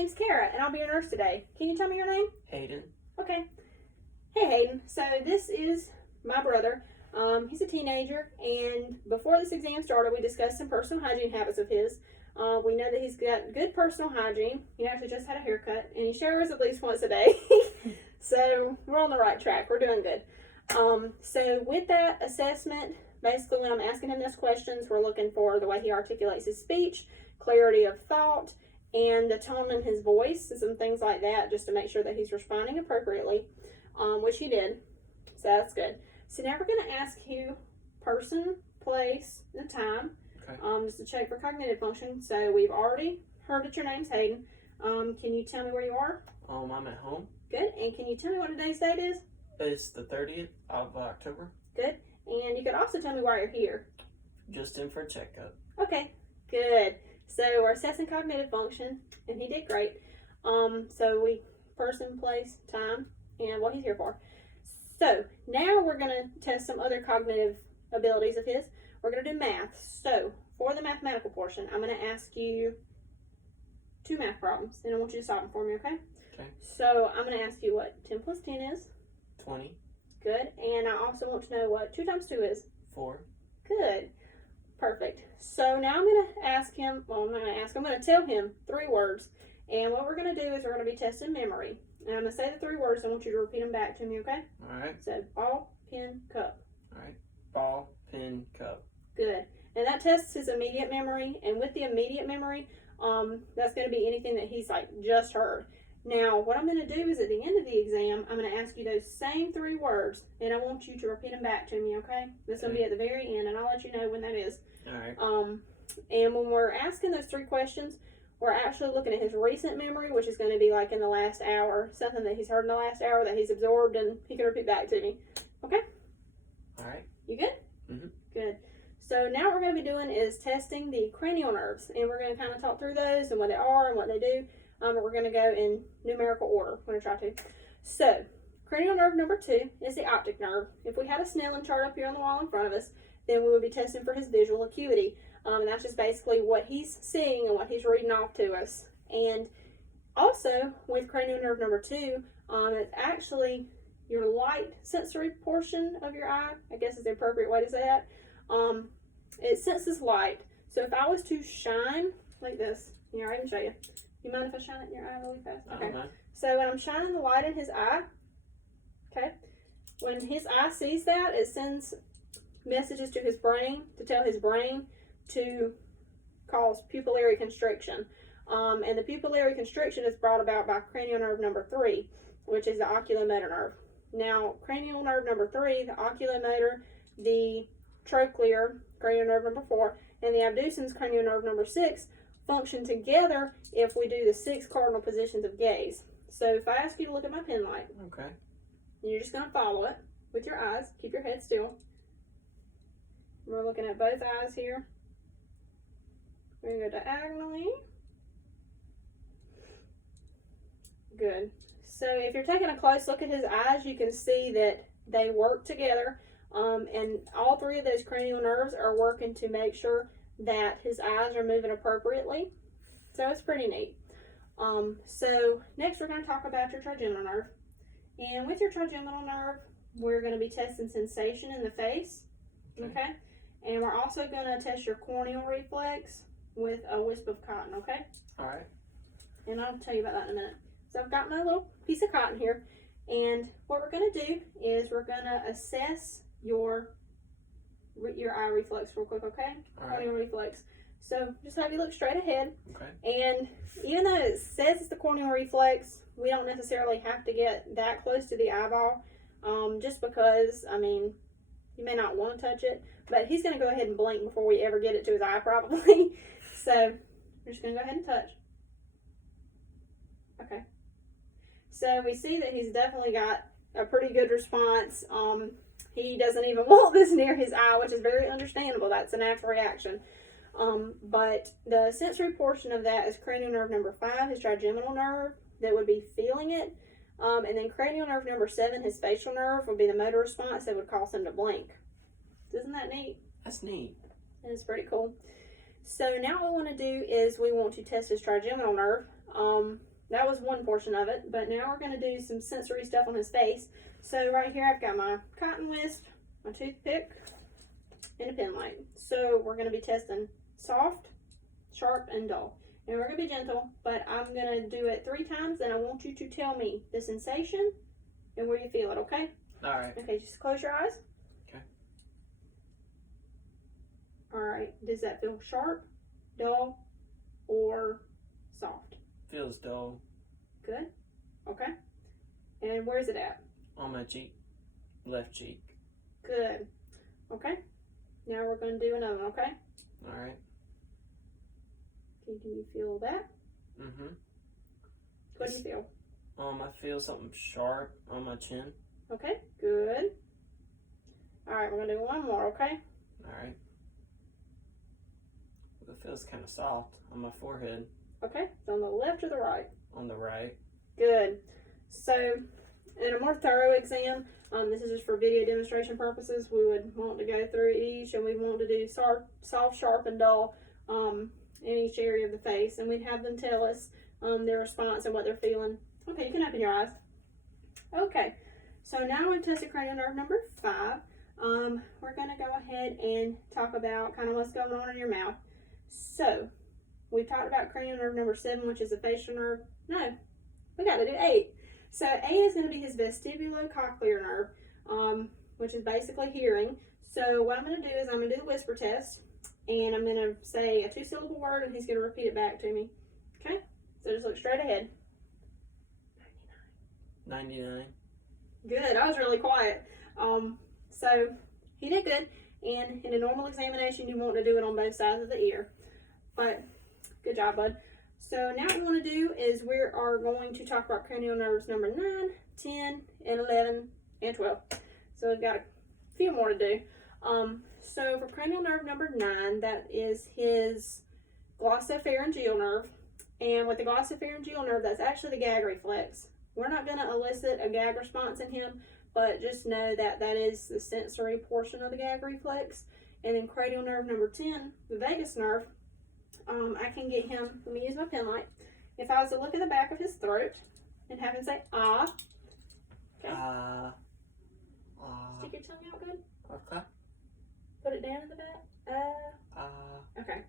name's Kara, and I'll be your nurse today. Can you tell me your name? Hayden. Okay. Hey, Hayden. So this is my brother. He's a teenager, and before this exam started, we discussed some personal hygiene habits of his. We know that he's got good personal hygiene. He actually just had a haircut, and he showers at least once a day. So we're on the right track. We're doing good. So with that assessment, basically when I'm asking him those questions, we're looking for the way he articulates his speech, clarity of thought, and the tone in his voice, and some things like that, just to make sure that he's responding appropriately, which he did. So that's good. So now we're going to ask you person, place, and time, Okay. just to check for cognitive function. So we've already heard that your name's Hayden. Can you tell me where you are? I'm at home. Good. And can you tell me what today's date is? It's the 30th of October. Good. And you could also tell me why you're here. Just in for a checkup. Okay. Good. So we're assessing cognitive function, and he did great. So we person, place, time, and what he's here for. So now we're going to test some other cognitive abilities of his. We're going to do math. So for the mathematical portion, I'm going to ask you 2 math problems, and I want you to solve them for me, okay? Okay. So I'm going to ask you what 10 plus 10 is. 20. Good. And I also want to know what 2 times 2 is. 4. Good. Perfect. So now I'm going to ask him, well, I'm not going to ask, I'm going to tell him 3 words. And what we're going to do is we're going to be testing memory. And I'm going to say the 3 words. I want you to repeat them back to me, okay? All right. So ball, pen, cup. All right. Ball, pen, cup. Good. And that tests his immediate memory. And with the immediate memory, that's going to be anything that he's like just heard. Now, what I'm going to do is at the end of the exam, I'm going to ask you those same 3 words, and I want you to repeat them back to me, okay? This is going to be at the very end, and I'll let you know when that is. All right. And when we're asking those 3 questions, we're actually looking at his recent memory, which is going to be like in the last hour, something that he's heard in the last hour that he's absorbed, and he can repeat back to me. Okay? All right. You good? Mm-hmm. Good. So now what we're going to be doing is testing the cranial nerves, and we're going to kind of talk through those and what they are and what they do. We're going to go in numerical order. We're going to try to. So, cranial nerve number 2 is the optic nerve. If we had a Snellen chart up here on the wall in front of us, then we would be testing for his visual acuity. And that's just basically what he's seeing and what he's reading off to us. And also, with cranial nerve number 2, it's actually your light sensory portion of your eye, I guess is the appropriate way to say that. It senses light. So if I was to shine like this, here, I can show you. You mind if I shine it in your eye really fast? Okay. So when I'm shining the light in his eye, okay, when his eye sees that, it sends messages to his brain to tell his brain to cause pupillary constriction. And the pupillary constriction is brought about by cranial nerve number 3, which is the oculomotor nerve. Now, cranial nerve number 3, the oculomotor, the trochlear, cranial nerve number 4, and the abducens, cranial nerve number 6, function together if we do the 6 cardinal positions of gaze. So if I ask you to look at my pen light, Okay. and you're just going to follow it with your eyes. Keep your head still. We're looking at both eyes here. We're going to go diagonally. Good. So if you're taking a close look at his eyes, you can see that they work together. And all 3 of those cranial nerves are working to make sure that his eyes are moving appropriately. So it's pretty neat. So next we're going to talk about your trigeminal nerve. And with your trigeminal nerve, we're going to be testing sensation in the face. Okay? And we're also going to test your corneal reflex with a wisp of cotton. Okay? All right. And I'll tell you about that in a minute. So I've got my little piece of cotton here. And what we're going to do is we're going to assess your eye reflex real quick, okay? All right. Corneal reflex. So just have you look straight ahead. Okay. And even though it says it's the corneal reflex, we don't necessarily have to get that close to the eyeball, just because, I mean, you may not want to touch it, but he's going to go ahead and blink before we ever get it to his eye probably. So we're just going to go ahead and touch. Okay. So we see that he's definitely got a pretty good response. He doesn't even want this near his eye, which is very understandable. That's a natural reaction. But the sensory portion of that is cranial nerve number 5, his trigeminal nerve, that would be feeling it. And then cranial nerve number 7, his facial nerve, would be the motor response that would cause him to blink. Isn't that neat? That's neat. It's pretty cool. So now what we want to do is we want to test his trigeminal nerve. that was one portion of it, but now we're going to do some sensory stuff on his face. So right here I've got my cotton wisp, my toothpick, and a pen light. So we're going to be testing soft, sharp, and dull. And we're going to be gentle, but I'm going to do it 3 times, and I want you to tell me the sensation and where you feel it, okay? All right. Okay, just close your eyes. Okay. All right, does that feel sharp, dull, or soft? Feels dull. Good. Okay. And where's it at? On my cheek. Left cheek. Good. Okay. Now we're going to do another one, okay? All right. Can you feel that? Mm-hmm. What do you feel? I feel something sharp on my chin. Okay, good. All right, we're going to do one more, okay? All right. It feels kind of soft on my forehead. Okay, so on the left or the right? On the right. Good. So, in a more thorough exam, this is just for video demonstration purposes, we would want to go through each, and we'd want to do soft, sharp, and dull in each area of the face, and we'd have them tell us their response and what they're feeling. Okay, you can open your eyes. Okay, so now we've tested cranial nerve number 5. We're going to go ahead and talk about kind of what's going on in your mouth. So, we talked about cranial nerve number 7, which is the facial nerve. No, we got to do 8. So 8 is going to be his vestibulocochlear nerve, which is basically hearing. So what I'm going to do is I'm going to do the whisper test, and I'm going to say a 2-syllable word, and he's going to repeat it back to me. Okay? So just look straight ahead. 99. Good. I was really quiet. So he did good, and in a normal examination, you want to do it on both sides of the ear. But good job, bud. So now what we want to do is we are going to talk about cranial nerves number 9, 10, and 11, and 12. So we've got a few more to do. So for cranial nerve number 9, that is his glossopharyngeal nerve. And with the glossopharyngeal nerve, that's actually the gag reflex. We're not going to elicit a gag response in him, but just know that that is the sensory portion of the gag reflex. And then cranial nerve number 10, the vagus nerve, I can get him, let me use my pen light. If I was to look at the back of his throat and have him say, ah. Okay. Stick your tongue out good. Okay. Put it down in the back. Okay.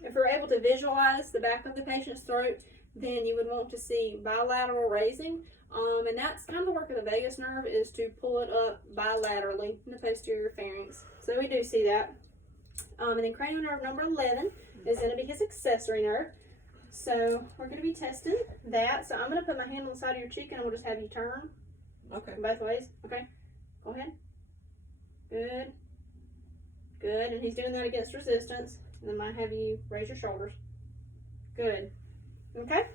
If we're able to visualize the back of the patient's throat, then you would want to see bilateral raising. And that's kind of the work of the vagus nerve, is to pull it up bilaterally in the posterior pharynx. So we do see that. And then cranial nerve number 11 is going to be his accessory nerve. So we're going to be testing that. So I'm going to put my hand on the side of your cheek, and we'll just have you turn. Okay. Both ways. Okay. Go ahead. Good. Good. And he's doing that against resistance. And then I might have you raise your shoulders. Good. Okay.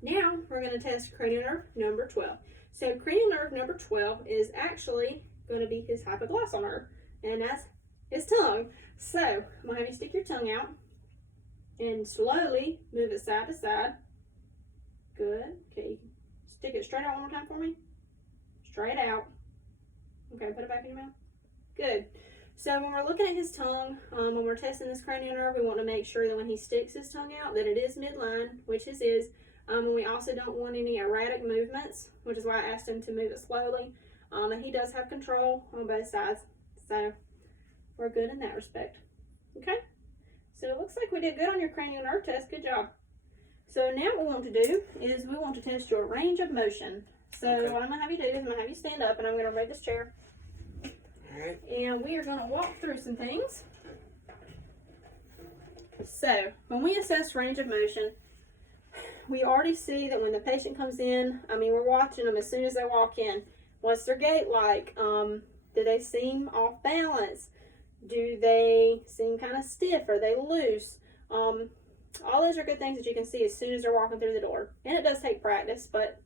Now we're going to test cranial nerve number 12. So cranial nerve number 12 is actually going to be his hypoglossal nerve, and that's his tongue. So I'm going to have you stick your tongue out and slowly move it side to side. Good. Okay. Stick it straight out one more time for me. Straight out. Okay, put it back in your mouth. Good. So when we're looking at his tongue, when we're testing this cranial nerve, we want to make sure that when he sticks his tongue out that it is midline, which his is. And we also don't want any erratic movements, which is why I asked him to move it slowly. And he does have control on both sides. So we're good in that respect. Okay? So it looks like we did good on your cranial nerve test. Good job. So now what we want to do is we want to test your range of motion. So Okay. what I'm going to have you do is I'm going to have you stand up, and I'm going to remove this chair. Alright. And we are going to walk through some things. So when we assess range of motion, we already see that when the patient comes in, I mean, we're watching them as soon as they walk in. What's their gait like? Do they seem off balance? Do they seem kind of stiff? Are they loose? All those are good things that you can see as soon as they're walking through the door. And it does take practice, but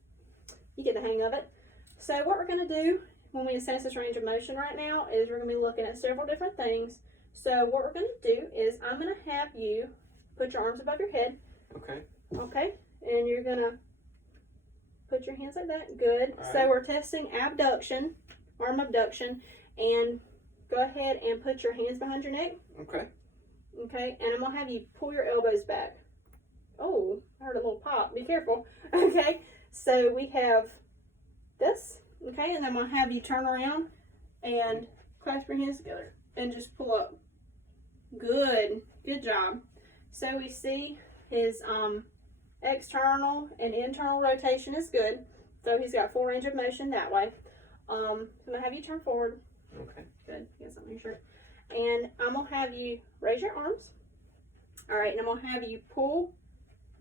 you get the hang of it. So what we're going to do when we assess this range of motion right now is we're going to be looking at several different things. So what we're going to do is I'm going to have you put your arms above your head. Okay. Okay. And you're going to put your hands like that. Good. All right. So we're testing abduction, arm abduction, and go ahead and put your hands behind your neck. Okay. Okay. And I'm going to have you pull your elbows back. Oh, I heard a little pop. Be careful. Okay, so we have this. Okay, and then I'm going to have you turn around and clasp your hands together and just pull up. Good. Good job. So we see his external and internal rotation is good. So he's got full range of motion that way. I'm going to have you turn forward. Okay. Good. Get something on your shirt. And I'm going to have you raise your arms. All right, and I'm going to have you pull.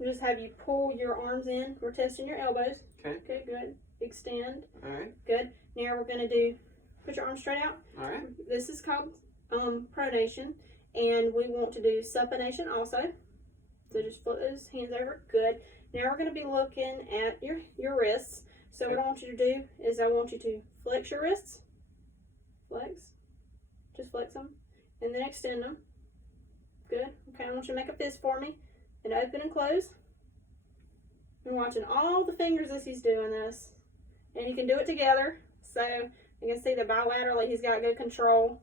Just have you pull your arms in. We're testing your elbows. Okay. Okay, good. Extend. All right. Good. Now we're going to do, put your arms straight out. All right. This is called pronation. And we want to do supination also. So just flip those hands over. Good. Now we're going to be looking at your wrists. So what I want you to do is I want you to flex your wrists. Flex. Just flex them. And then extend them. Good. Okay, I want you to make a fist for me. And open and close. You're watching all the fingers as he's doing this. And you can do it together. So you can see that bilaterally he's got good control.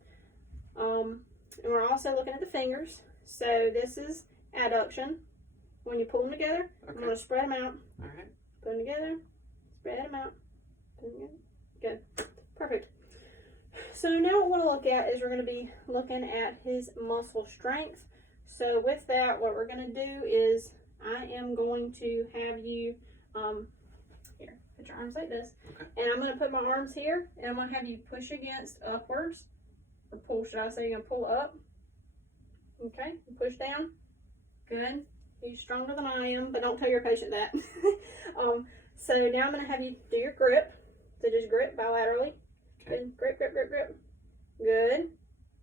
And we're also looking at the fingers. So this is adduction. When you pull them together, Okay. I'm going to spread them out. All right. Put them together. Spread them out. Put them together. Good. Perfect. So now what we'll look at is we're going to be looking at his muscle strength. So with that, what we're going to do is I am going to have you, here, put your arms like this. Okay. And I'm going to put my arms here, and I'm going to have you push against upwards, or pull, should I say, you're going to pull up. Okay, push down. Good. You're stronger than I am, but don't tell your patient that. So now I'm going to have you do your grip. So just grip bilaterally. Okay. Good. Grip, grip, grip, grip. Good.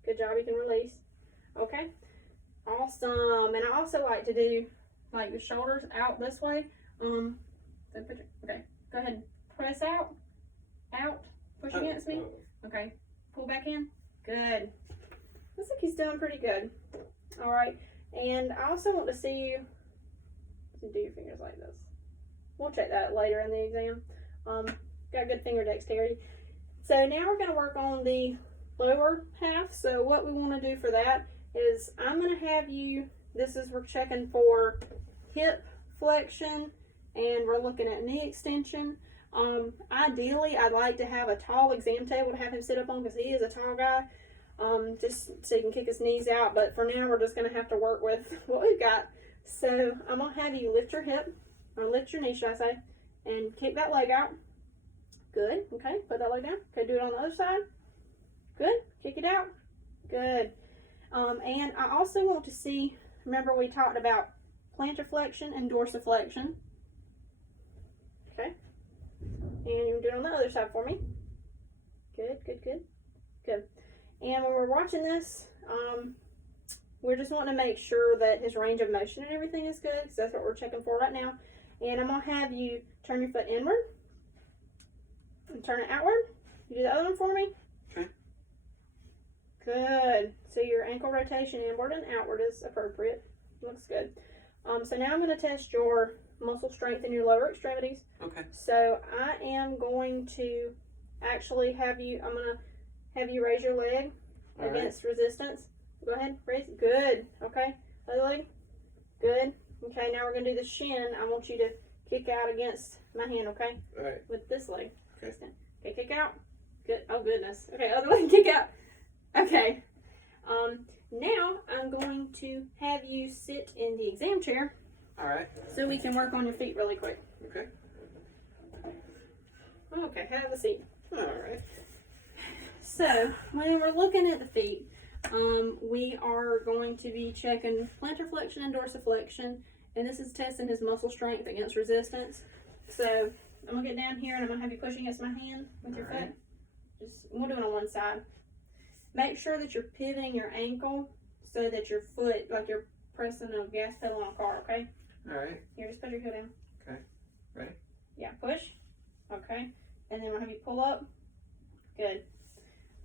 Good job. You can release. Okay. Awesome. And I also like to do like your shoulders out this way. So okay. Go ahead. Press out. Out. Push against me. Okay. Pull back in. Good. Looks like he's doing pretty good. All right. And I also want to see you do your fingers like this. We'll check that later in the exam. Got good finger dexterity. So now we're going to work on the lower half. So what we want to do for that is I'm going to have you, we're checking for hip flexion and we're looking at knee extension. Ideally, I'd like to have a tall exam table to have him sit up on because he is a tall guy. Just so he can kick his knees out. But for now, we're just going to have to work with what we've got. So I'm going to have you lift your hip, or lift your knee, should I say, and kick that leg out. Good. Okay, put that leg down. Okay, do it on the other side. Good. Kick it out. Good. And I also want to see, remember we talked about plantar flexion and dorsiflexion. Okay. And you do it on the other side for me. Good, good, good. Good. And when we're watching this, we're just wanting to make sure that his range of motion and everything is good, because that's what we're checking for right now. And I'm going to have you turn your foot inward and turn it outward. You do the other one for me. Okay. Good. So your ankle rotation inward and outward is appropriate. Looks good. So now I'm going to test your muscle strength in your lower extremities. Okay. So I am going to actually have you, I'm going to have you raise your leg against resistance. Go ahead, raise. Good. Okay. Other leg. Good. Okay, now we're going to do the shin. I want you to kick out against my hand, okay? All right. With this leg. Okay. Okay, kick out. Good. Oh, goodness. Okay, other leg, kick out. Okay. Now I'm going to have you sit in the exam chair. All right. So we can work on your feet really quick. Okay. Okay, have a seat. All right. So when we're looking at the feet, we are going to be checking plantar flexion and dorsiflexion, and this is testing his muscle strength against resistance. So I'm gonna get down here and I'm gonna have you push against my hand with your foot. We'll do it on one side. Make sure that you're pivoting your ankle so that your foot, like you're pressing a gas pedal on a car, okay? All right. Here, just put your heel down. Okay. Ready? Yeah, push. Okay. And then we'll have you pull up. Good.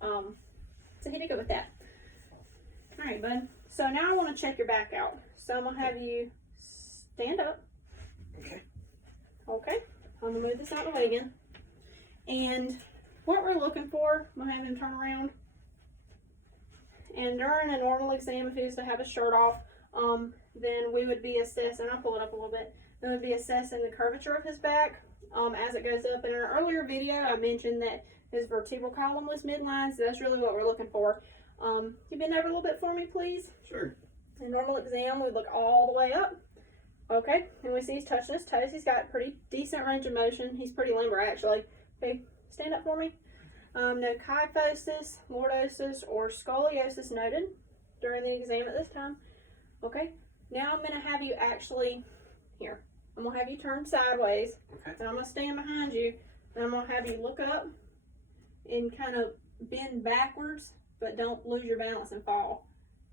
So he did good with that. All right, bud. So now I want to check your back out. So I'm going to have you stand up. Okay. Okay. I'm going to move this out of the way again. And what we're looking for, I'm going to have him turn around. And during a normal exam, if he was to have his shirt off, then we would be assessing, I'll pull it up a little bit, then we'd be assessing the curvature of his back as it goes up. In an earlier video, I mentioned that his vertebral column was midline, so that's really what we're looking for. Can you bend over a little bit for me, please? Sure. In a normal exam, we look all the way up. Okay, and we see he's touching his toes. He's got pretty decent range of motion. He's pretty limber, actually. Okay, stand up for me. No kyphosis, lordosis, or scoliosis noted during the exam at this time. Okay, now I'm going to have you actually, here, I'm going to have you turn sideways. Okay. And I'm going to stand behind you, and I'm going to have you look up and kind of bend backwards, but don't lose your balance and fall.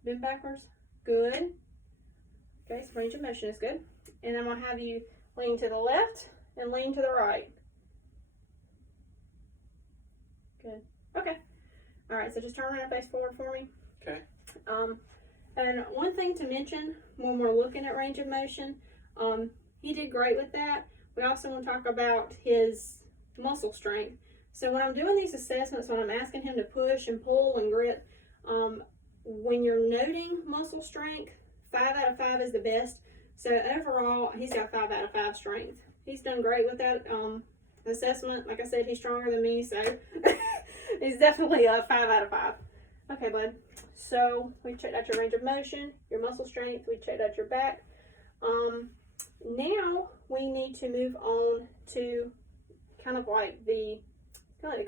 Bend backwards. Good. Okay, so range of motion is good. And I'm going to have you lean to the left and lean to the right. Good. Okay. All right, so just turn around and face forward for me. Okay. And one thing to mention when we're looking at range of motion, he did great with that. We also want to talk about his muscle strength. So when I'm doing these assessments, when I'm asking him to push and pull and grip, when you're noting muscle strength, 5 out of 5 is the best. So overall, he's got 5 out of 5 strength. He's done great with that assessment. Like I said, he's stronger than me, so he's definitely a 5 out of 5. Okay, bud. So we checked out your range of motion, your muscle strength. We checked out your back. Now we need to move on to kind of like the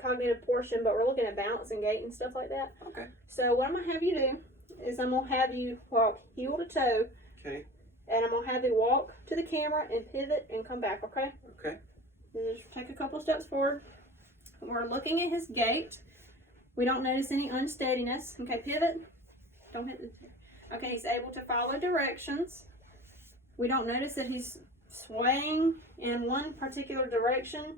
cognitive portion, but we're looking at balance and gait and stuff like that. Okay. So what I'm gonna have you do is I'm gonna have you walk heel to toe. Okay. And I'm gonna have you walk to the camera and pivot and come back, okay? Okay. And just take a couple steps forward. We're looking at his gait. We don't notice any unsteadiness. Okay, pivot. Don't hit the... Okay, he's able to follow directions. We don't notice that he's swaying in one particular direction.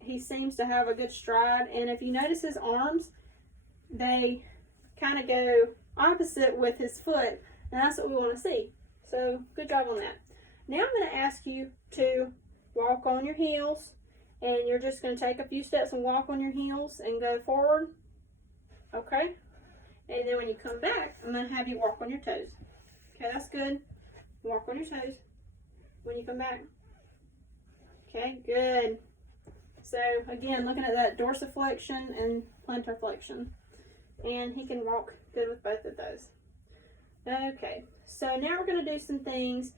He seems to have a good stride, and if you notice his arms, they kind of go opposite with his foot, and that's what we want to see. So good job on that. Now I'm going to ask you to walk on your heels, and you're just going to take a few steps and walk on your heels and go forward. Okay? And then when you come back, I'm going to have you walk on your toes. Okay, that's good. Walk on your toes when you come back. Okay, good. So again, looking at that dorsiflexion and plantar flexion. And he can walk good with both of those. Okay, so now we're going to do some things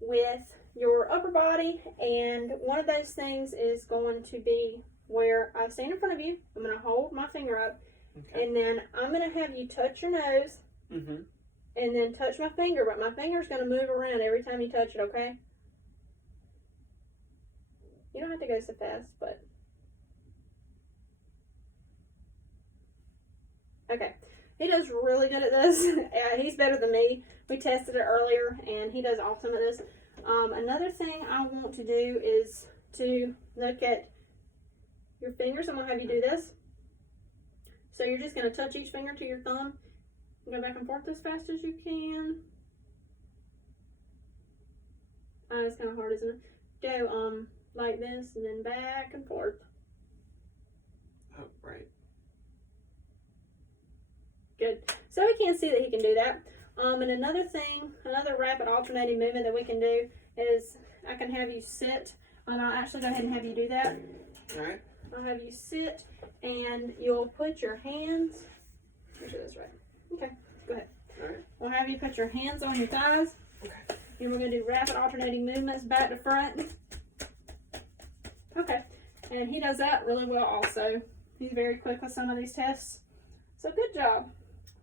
with your upper body, and one of those things is going to be where I stand in front of you. I'm going to hold my finger up, Okay. and then I'm going to have you touch your nose, Mm-hmm. and then touch my finger, but my finger's going to move around every time you touch it, okay? You don't have to go so fast, but... Okay. He does really good at this. He's better than me. We tested it earlier, and he does awesome at this. Another thing I want to do is to look at your fingers. I'm going to have you do this. So you're just going to touch each finger to your thumb. Go back and forth as fast as you can. Oh, it's kind of hard, isn't it? Go like this, and then back and forth. Oh, right. Good. So we can see that he can do that. And another thing, another rapid alternating movement that we can do is I can have you sit. I'll actually go ahead and have you do that. All right. I'll have you sit, and you'll put your hands. Make sure that's right. Okay, go ahead. All right. We'll have you put your hands on your thighs. Okay. And we're going to do rapid alternating movements back to front. Okay. And he does that really well also. He's very quick with some of these tests. So good job.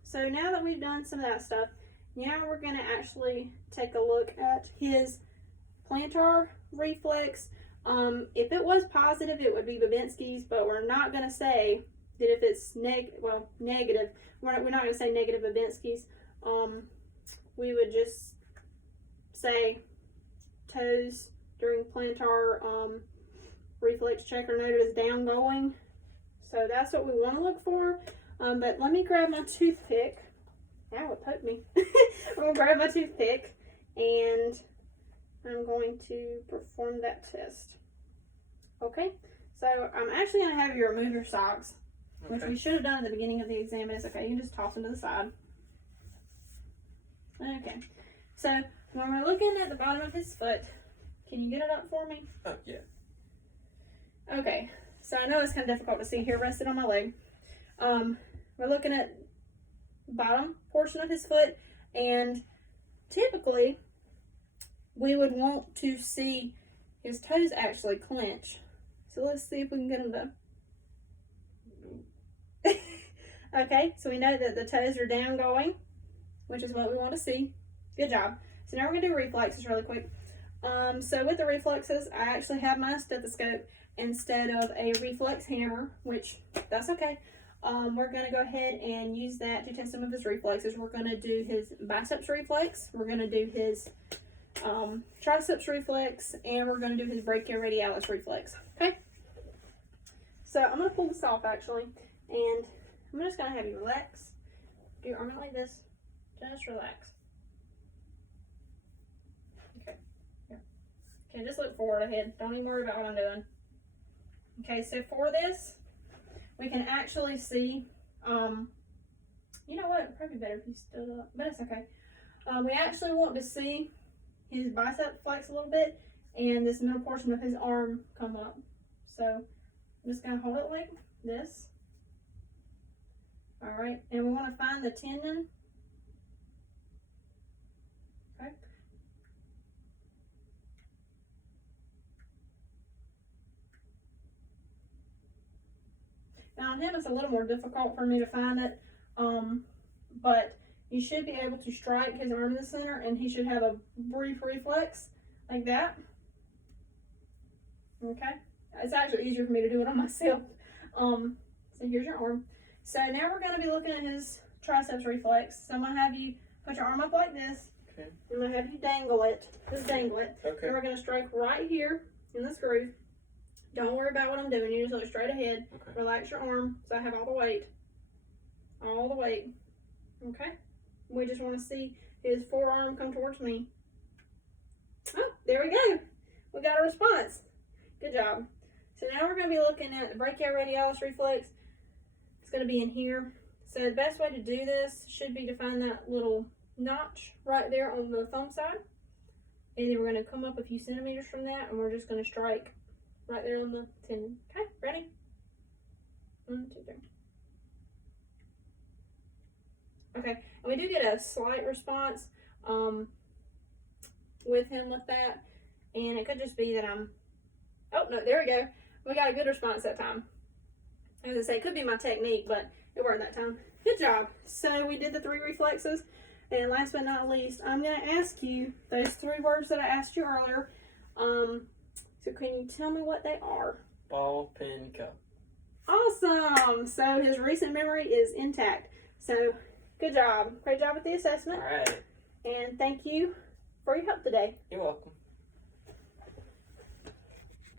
So now that we've done some of that stuff, now we're going to actually take a look at his plantar reflex. If it was positive, it would be Babinski's, but we're not going to say that if it's negative. We're not going to say negative Babinski's. We would just say toes during plantar reflex checker noted as down going. So that's what we want to look for. But let me grab my toothpick. Ow, it poked me. I'm going to grab my toothpick, and I'm going to perform that test. Okay? So I'm actually going to have you remove your socks, which we should have done at the beginning of the exam. It's okay. You can just toss them to the side. Okay. So when we're looking at the bottom of his foot, can you get it up for me? Oh, yeah. Okay. So I know it's kind of difficult to see here, rested on my leg. We're looking at the bottom portion of his foot, and typically we would want to see his toes actually clench. So let's see if we can get him to. Okay, so we know that the toes are down going, which is what we want to see. Good job. So now we're going to do reflexes really quick. So with the reflexes, I actually have my stethoscope instead of a reflex hammer, which that's okay. We're going to go ahead and use that to test some of his reflexes. We're going to do his biceps reflex. We're going to do his triceps reflex, and we're going to do his brachioradialis reflex. Okay? So I'm going to pull this off actually, and I'm just going to have you relax. Do your arm out like this. Just relax. Okay. Here. Okay, just look forward ahead. Don't even worry about what I'm doing. Okay, so for this, we can actually see, you know what, it'd probably be better if you stood up, but it's okay. We actually want to see his bicep flex a little bit and this middle portion of his arm come up. So I'm just going to hold it like this. All right, and we want to find the tendon. Okay. Now on him it's a little more difficult for me to find it, but you should be able to strike his arm in the center and he should have a brief reflex like that. Okay, it's actually easier for me to do it on myself. So here's your arm. So now we're going to be looking at his triceps reflex. So I'm going to have you put your arm up like this. Okay. I'm going to have you dangle it. Just dangle it. Okay. And we're going to strike right here in this groove. Don't worry about what I'm doing. You just look straight ahead. Okay. Relax your arm so I have all the weight. All the weight. Okay? We just want to see his forearm come towards me. Oh, there we go. We got a response. Good job. So now we're going to be looking at the brachioradialis reflex. It's going to be in here. So the best way to do this should be to find that little notch right there on the thumb side. And then we're going to come up a few centimeters from that and we're just going to strike right there on the tendon. Okay, ready? 1, 2, 3. Okay, and we do get a slight response with him with that. And it could just be that I'm, oh no, there we go. We got a good response that time. As I say, it could be my technique, but it worked that time. Good job. So we did the 3 reflexes. And last but not least, I'm going to ask you those 3 words that I asked you earlier. So can you tell me what they are? Ball, pen, cup. Awesome. So his recent memory is intact. So good job. Great job with the assessment. All right. And thank you for your help today. You're welcome.